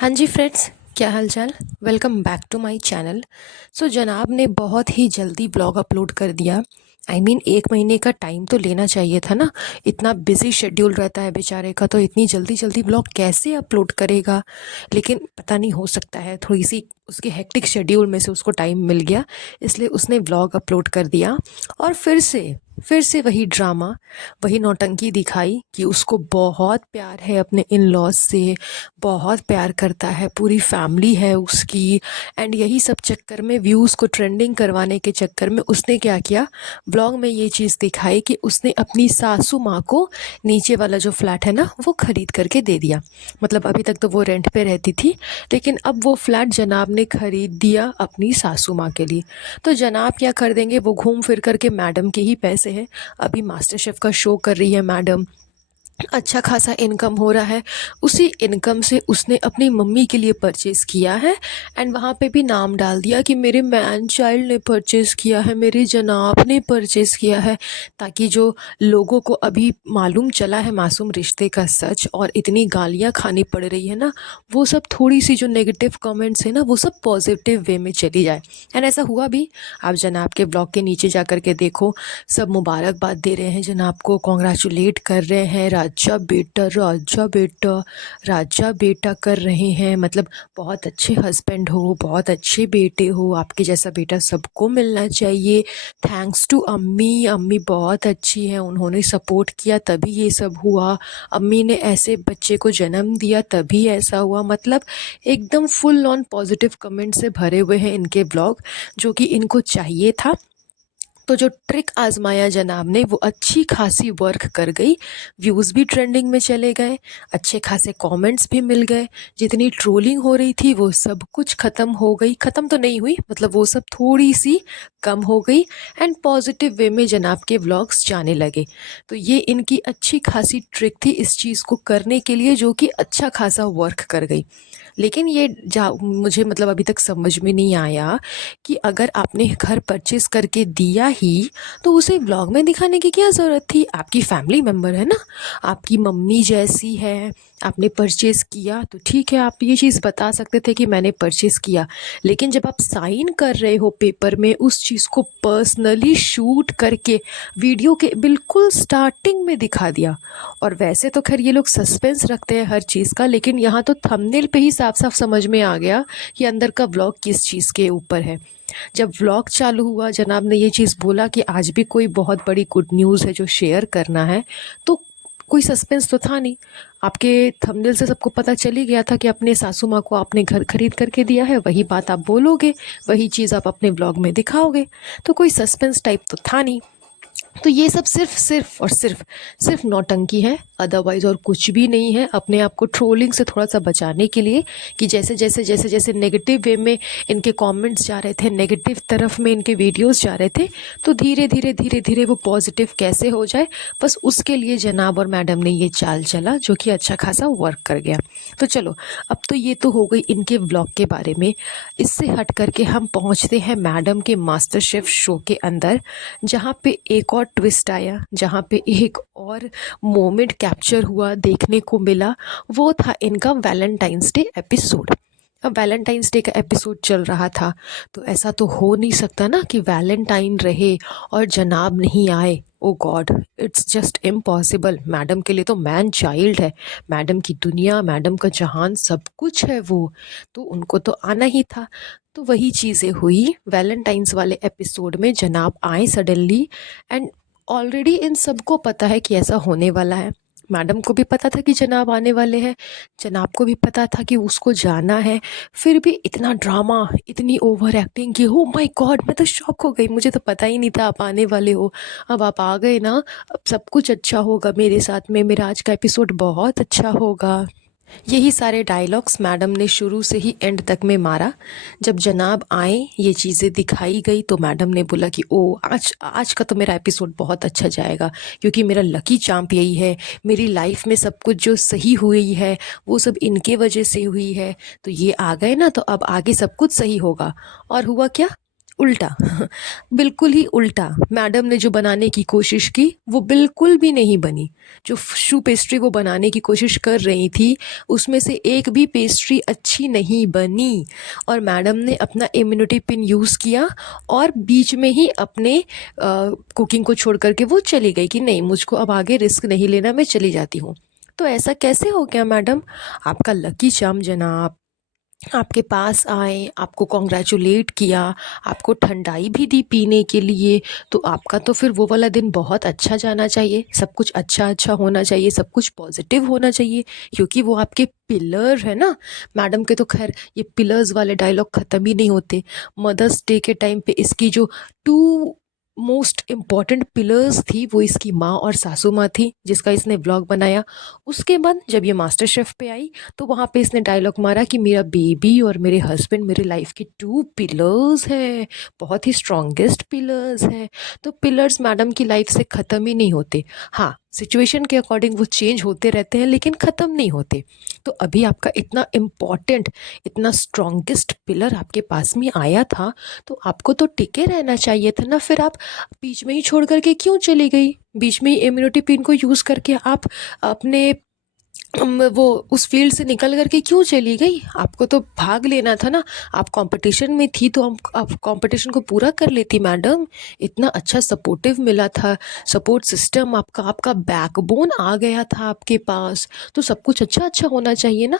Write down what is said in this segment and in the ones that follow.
हाँ जी फ्रेंड्स, क्या हाल चाल। Welcome back to my channel. So जनाब ने बहुत ही जल्दी ब्लॉग अपलोड कर दिया। एक महीने का टाइम तो लेना चाहिए था ना। इतना बिजी शेड्यूल रहता है बेचारे का, तो इतनी जल्दी जल्दी ब्लॉग कैसे अपलोड करेगा। लेकिन पता नहीं, हो सकता है थोड़ी सी उसके हेक्टिक शेड्यूल में से उसको टाइम मिल गया, इसलिए उसने ब्लॉग अपलोड कर दिया। और फिर से वही ड्रामा, वही नौटंकी दिखाई कि उसको बहुत प्यार है अपने इन लॉज से, बहुत प्यार करता है, पूरी फैमिली है उसकी। एंड यही सब चक्कर में, व्यूज़ को ट्रेंडिंग करवाने के चक्कर में उसने क्या किया, ब्लॉग में ये चीज़ दिखाई कि उसने अपनी सासू माँ को नीचे वाला जो फ्लैट है ना वो ख़रीद करके दे दिया। मतलब अभी तक तो वो रेंट पे रहती थी, लेकिन अब वो फ्लैट जनाब ने ख़रीद दिया अपनी सासू माँ के लिए। तो जनाब क्या कर देंगे, वो घूम फिर करके मैडम के ही पैसे हैं। अभी मास्टर शेफ़ का शो कर रही है मैडम, अच्छा खासा इनकम हो रहा है। उसी इनकम से उसने अपनी मम्मी के लिए परचेज़ किया है। एंड वहाँ पे भी नाम डाल दिया कि मेरे मैन चाइल्ड ने परचेज़ किया है, मेरे जनाब ने परचेज़ किया है, ताकि जो लोगों को अभी मालूम चला है मासूम रिश्ते का सच और इतनी गालियाँ खानी पड़ रही है ना, वो सब थोड़ी सी जो नेगेटिव कमेंट्स है ना वो सब पॉजिटिव वे में चली जाए। एंड ऐसा हुआ भी। आप जनाब के ब्लॉग के नीचे जा कर के देखो, सब मुबारकबाद दे रहे हैं जनाब को, कॉन्ग्रेचुलेट कर रहे हैं, राजा बेटा राजा बेटा राजा बेटा कर रहे हैं। मतलब बहुत अच्छे हस्बैंड हो, बहुत अच्छे बेटे हो, आपके जैसा बेटा सबको मिलना चाहिए। थैंक्स टू अम्मी, अम्मी बहुत अच्छी हैं, उन्होंने सपोर्ट किया तभी ये सब हुआ। अम्मी ने ऐसे बच्चे को जन्म दिया तभी ऐसा हुआ। मतलब एकदम फुल ऑन पॉजिटिव कमेंट से भरे हुए हैं इनके ब्लॉग, जो कि इनको चाहिए था। तो जो ट्रिक आजमाया जनाब ने वो अच्छी खासी वर्क कर गई। व्यूज़ भी ट्रेंडिंग में चले गए, अच्छे खासे कमेंट्स भी मिल गए। जितनी ट्रोलिंग हो रही थी वो सब कुछ ख़त्म हो गई, ख़त्म तो नहीं हुई, मतलब वो सब थोड़ी सी कम हो गई। एंड पॉजिटिव वे में जनाब के व्लॉग्स जाने लगे। तो ये इनकी अच्छी खासी ट्रिक थी इस चीज़ को करने के लिए, जो कि अच्छा खासा वर्क कर गई। लेकिन ये जा मुझे मतलब अभी तक समझ में नहीं आया कि अगर आपने घर परचेज़ करके दिया ही तो उसे व्लॉग में दिखाने की क्या ज़रूरत थी। आपकी फैमिली मेम्बर है ना, आपकी मम्मी जैसी है, आपने परचेज़ किया तो ठीक है, आप ये चीज़ बता सकते थे कि मैंने परचेज़ किया। लेकिन जब आप साइन कर रहे हो पेपर में, उस चीज़ को पर्सनली शूट करके वीडियो के बिल्कुल स्टार्टिंग में दिखा दिया। और वैसे तो खैर ये लोग सस्पेंस रखते हैं हर चीज़ का, लेकिन यहाँ तो थंबनेल पे ही साफ साफ समझ में आ गया कि अंदर का व्लॉग किस चीज़ के ऊपर है। जब व्लॉग चालू हुआ, जनाब ने ये चीज़ बोला कि आज भी कोई बहुत बड़ी गुड न्यूज़ है जो शेयर करना है, तो कोई सस्पेंस तो था नहीं। आपके थंबनेल से सबको पता चल ही गया था कि अपने सासू माँ को आपने घर खरीद करके दिया है, वही बात आप बोलोगे, वही चीज़ आप अपने ब्लॉग में दिखाओगे। तो कोई सस्पेंस टाइप तो था नहीं। तो ये सब सिर्फ सिर्फ और सिर्फ नौटंकी है, अदरवाइज और कुछ भी नहीं है। अपने आप को ट्रोलिंग से थोड़ा सा बचाने के लिए, कि जैसे नेगेटिव वे में इनके कमेंट्स जा रहे थे, नेगेटिव तरफ में इनके वीडियोस जा रहे थे, तो धीरे धीरे वो पॉजिटिव कैसे हो जाए, बस उसके लिए जनाब और मैडम ने ये चाल चला, जो कि अच्छा खासा वर्क कर गया। तो चलो, अब तो ये तो हो गई इनके ब्लॉग के बारे में। इससे हट करके हम पहुँचते हैं मैडम के मास्टर शेफ़ शो के अंदर, जहाँ पे एक और ट्विस्ट आया, जहाँ पे एक और मोमेंट कैप्चर हुआ, देखने को मिला। वो था इनका वैलेंटाइंस डे एपिसोड। अब वैलेंटाइंस डे का एपिसोड चल रहा था, तो ऐसा तो हो नहीं सकता ना कि वैलेंटाइन रहे और जनाब नहीं आए। Oh god, it's just impossible. Madam के लिए तो मैन चाइल्ड है, मैडम की दुनिया, मैडम का जहान, सब कुछ है वो, तो उनको तो आना ही था। तो वही चीज़ें हुई वैलेंटाइंस वाले एपिसोड में, जनाब आए सडनली। एंड ऑलरेडी इन सबको पता है कि ऐसा होने वाला है। मैडम को भी पता था कि जनाब आने वाले हैं, जनाब को भी पता था कि उसको जाना है। फिर भी इतना ड्रामा, इतनी ओवर एक्टिंग की, हो माय गॉड, मैं तो शॉक हो गई, मुझे तो पता ही नहीं था आप आने वाले हो। अब आप आ गए ना, अब सब कुछ अच्छा होगा मेरे साथ में, मेरा आज का एपिसोड बहुत अच्छा होगा। यही सारे डायलॉग्स मैडम ने शुरू से ही एंड तक में मारा। जब जनाब आए, ये चीज़ें दिखाई गई, तो मैडम ने बोला कि ओ, आज आज का तो मेरा एपिसोड बहुत अच्छा जाएगा, क्योंकि मेरा लकी चांप यही है, मेरी लाइफ में सब कुछ जो सही हुई है वो सब इनके वजह से हुई है। तो ये आ गए ना, तो अब आगे सब कुछ सही होगा। और हुआ क्या, उल्टा बिल्कुल ही उल्टा। मैडम ने जो बनाने की कोशिश की वो बिल्कुल भी नहीं बनी। जो शू पेस्ट्री वो बनाने की कोशिश कर रही थी उसमें से एक भी पेस्ट्री अच्छी नहीं बनी। और मैडम ने अपना इम्यूनिटी पिन यूज़ किया और बीच में ही अपने कुकिंग को छोड़ करके वो चली गई कि नहीं, मुझको अब आगे रिस्क नहीं लेना, मैं चली जाती हूँ। तो ऐसा कैसे हो गया मैडम? आपका लकी चार्म जनाब आपके पास आए, आपको कॉन्ग्रेचुलेट किया, आपको ठंडाई भी दी पीने के लिए। तो आपका तो फिर वो वाला दिन बहुत अच्छा जाना चाहिए, सब कुछ अच्छा अच्छा होना चाहिए, सब कुछ पॉजिटिव होना चाहिए, क्योंकि वो आपके पिलर है ना। मैडम के तो खैर ये पिलर्स वाले डायलॉग ख़त्म ही नहीं होते। मदर्स डे के टाइम पे इसकी जो टू मोस्ट इम्पॉर्टेंट पिलर्स थी वो इसकी माँ और सासू माँ थी, जिसका इसने व्लॉग बनाया। उसके बाद जब ये मास्टर शेफ़ पे आई तो वहाँ पे इसने डायलॉग मारा कि मेरा बेबी और मेरे हस्बैंड मेरे लाइफ के टू पिलर्स हैं, बहुत ही स्ट्रॉन्गेस्ट पिलर्स हैं। तो पिलर्स मैडम की लाइफ से ख़त्म ही नहीं होते। हाँ, सिचुएशन के अकॉर्डिंग वो चेंज होते रहते हैं लेकिन ख़त्म नहीं होते। तो अभी आपका इतना इम्पॉर्टेंट, इतना स्ट्रॉन्गेस्ट पिलर आपके पास में आया था, तो आपको तो टिके रहना चाहिए था ना। फिर आप बीच में ही छोड़ करके क्यों चली गई? बीच में ही इम्यूनिटी पिन को यूज़ करके आप अपने वो उस फील्ड से निकल करके क्यों चली गई? आपको तो भाग लेना था ना। आप कंपटीशन में थी तो आप कंपटीशन को पूरा कर लेती मैडम। इतना अच्छा सपोर्टिव मिला था, सपोर्ट सिस्टम आपका, आपका बैकबोन आ गया था आपके पास, तो सब कुछ अच्छा अच्छा होना चाहिए ना।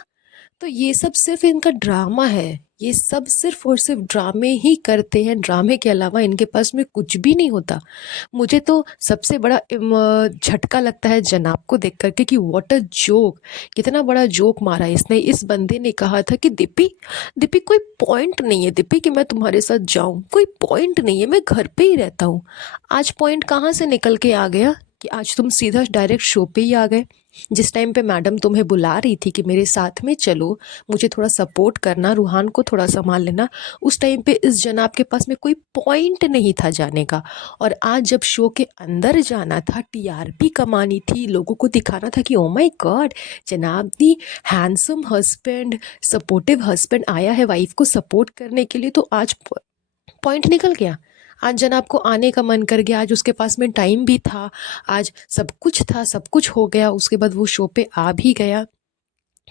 तो ये सब सिर्फ इनका ड्रामा है। ये सब सिर्फ और सिर्फ ड्रामे ही करते हैं, ड्रामे के अलावा इनके पास में कुछ भी नहीं होता। मुझे तो सबसे बड़ा झटका लगता है जनाब को देख करके कि व्हाट अ जोक, कितना बड़ा जोक मारा इसने। इस बंदे ने कहा था कि दीपी, दीपी कोई पॉइंट नहीं है दीपी कि मैं तुम्हारे साथ जाऊं, कोई पॉइंट नहीं है, मैं घर पे ही रहता हूँ। आज पॉइंट कहाँ से निकल के आ गया कि आज तुम सीधा डायरेक्ट शो पे ही आ गए। जिस टाइम पे मैडम तुम्हें बुला रही थी कि मेरे साथ में चलो, मुझे थोड़ा सपोर्ट करना, रूहान को थोड़ा संभाल लेना, उस टाइम पे इस जनाब के पास में कोई पॉइंट नहीं था जाने का। और आज जब शो के अंदर जाना था, टीआरपी कमानी थी, लोगों को दिखाना था कि ओ माय गॉड, जनाब दी हैंडसम हस्बैंड, सपोर्टिव हस्बैंड आया है वाइफ को सपोर्ट करने के लिए, तो आज पॉइंट निकल गया। आज जनाब को आने का मन कर गया, आज उसके पास में टाइम भी था, आज सब कुछ था, सब कुछ हो गया, उसके बाद वो शो पे आ भी गया।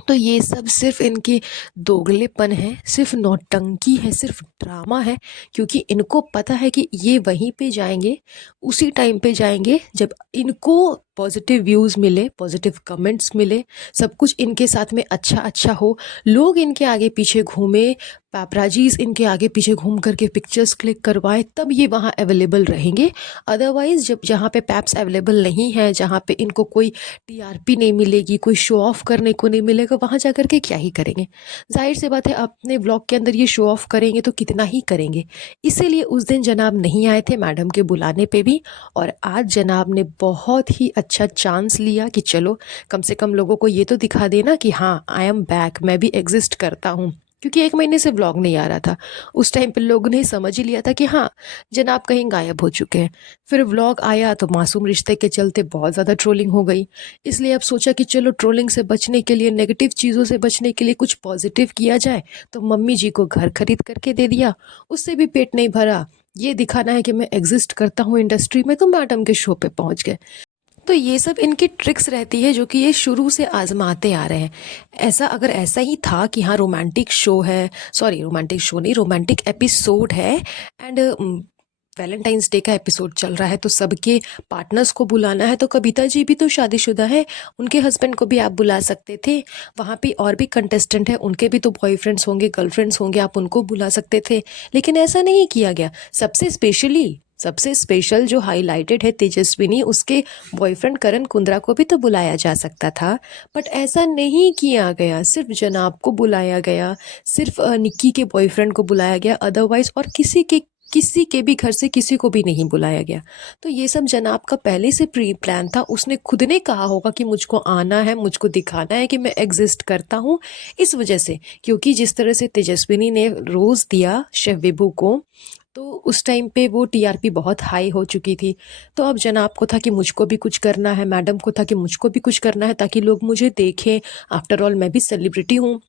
तो ये सब सिर्फ इनके दोगलेपन है, सिर्फ नौटंकी है, सिर्फ ड्रामा है। क्योंकि इनको पता है कि ये वहीं पे जाएंगे, उसी टाइम पे जाएंगे जब इनको पॉजिटिव व्यूज़ मिले, पॉजिटिव कमेंट्स मिले, सब कुछ इनके साथ में अच्छा अच्छा हो, लोग इनके आगे पीछे घूमे, पैपराजीज इनके आगे पीछे घूम करके पिक्चर्स क्लिक करवाए, तब ये वहाँ अवेलेबल रहेंगे। अदरवाइज़ जब जहाँ पे पैप्स अवेलेबल नहीं है, जहाँ पे इनको कोई टीआरपी नहीं मिलेगी, कोई शो ऑफ करने को नहीं मिलेगा, वहाँ जा कर के क्या ही करेंगे? जाहिर सी बात है, अपने व्लॉग के अंदर ये शो ऑफ करेंगे तो कितना ही करेंगे। इसीलिए उस दिन जनाब नहीं आए थे मैडम के बुलाने पे भी। और आज जनाब ने बहुत ही अच्छा चांस लिया कि चलो कम से कम लोगों को ये तो दिखा देना कि हाँ, आई एम बैक, मैं भी एग्जिस्ट करता हूँ। क्योंकि 1 महीने से व्लॉग नहीं आ रहा था। उस टाइम पे लोगों ने समझ ही लिया था कि हाँ, जनाब कहीं गायब हो चुके हैं। फिर व्लॉग आया तो मासूम रिश्ते के चलते बहुत ज़्यादा ट्रोलिंग हो गई। इसलिए अब सोचा कि चलो ट्रोलिंग से बचने के लिए, नेगेटिव चीज़ों से बचने के लिए कुछ पॉजिटिव किया जाए। तो मम्मी जी को घर खरीद करके दे दिया, उससे भी पेट नहीं भरा। ये दिखाना है कि मैं एग्जिस्ट करता हूँ इंडस्ट्री में, तो मैडम के शो पे पहुँच गए। तो ये सब इनकी ट्रिक्स रहती है जो कि ये शुरू से आजमाते आ रहे हैं। ऐसा अगर ऐसा ही था कि हाँ रोमांटिक शो है, सॉरी रोमांटिक शो नहीं, रोमांटिक एपिसोड है, एंड वैलेंटाइंस डे का एपिसोड चल रहा है तो सबके पार्टनर्स को बुलाना है, तो कविता जी भी तो शादीशुदा है, उनके हस्बैंड को भी आप बुला सकते थे। वहाँ पे और भी कंटेस्टेंट हैं, उनके भी तो बॉयफ्रेंड्स होंगे, गर्लफ्रेंड्स होंगे, आप उनको बुला सकते थे। लेकिन ऐसा नहीं किया गया। सबसे स्पेशल जो हाईलाइटेड है तेजस्विनी, उसके बॉयफ्रेंड करण कुंद्रा को भी तो बुलाया जा सकता था, बट ऐसा नहीं किया गया। सिर्फ जनाब को बुलाया गया, सिर्फ निक्की के बॉयफ्रेंड को बुलाया गया, अदरवाइज और किसी के भी घर से किसी को भी नहीं बुलाया गया। तो ये सब जनाब का पहले से प्री प्लान था। उसने खुद ने कहा होगा कि मुझको आना है, मुझको दिखाना है कि मैं एग्जिस्ट करता हूँ। इस वजह से, क्योंकि जिस तरह से तेजस्विनी ने रोज़ दिया शेफ विभू को, तो उस टाइम पे वो टीआरपी बहुत हाई हो चुकी थी। तो अब जनाब को था कि मुझको भी कुछ करना है, मैडम को था कि मुझको भी कुछ करना है ताकि लोग मुझे देखें। आफ्टर ऑल मैं भी सेलिब्रिटी हूँ।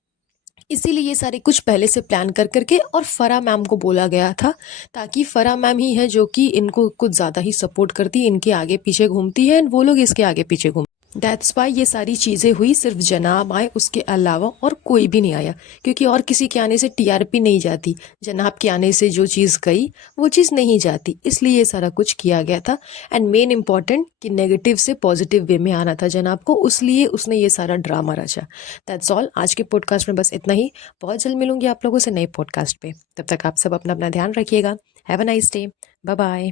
इसीलिए ये सारे कुछ पहले से प्लान कर करके और फ़रा मैम को बोला गया था, ताकि फ़रा मैम ही है जो कि इनको कुछ ज़्यादा ही सपोर्ट करती है, इनके आगे पीछे घूमती है एंड वो लोग इसके आगे पीछे घूम दैट्स वाई ये सारी चीज़ें हुई, सिर्फ जनाब आए उसके अलावा और कोई भी नहीं आया, क्योंकि और किसी के आने से टीआरपी नहीं जाती, जनाब के आने से जो चीज़ गई वो चीज़ नहीं जाती, इसलिए ये सारा कुछ किया गया था। एंड मेन इंपॉर्टेंट कि नेगेटिव से पॉजिटिव वे में आना था जनाब को, उसलिए उसने ये सारा ड्रामा रचा। दैट्स ऑल, आज के पॉडकास्ट में बस इतना ही। बहुत जल्द मिलूंगी आप लोगों से नए पॉडकास्ट पे, तब तक आप सब अपना अपना ध्यान रखिएगा। Have a nice day, bye bye.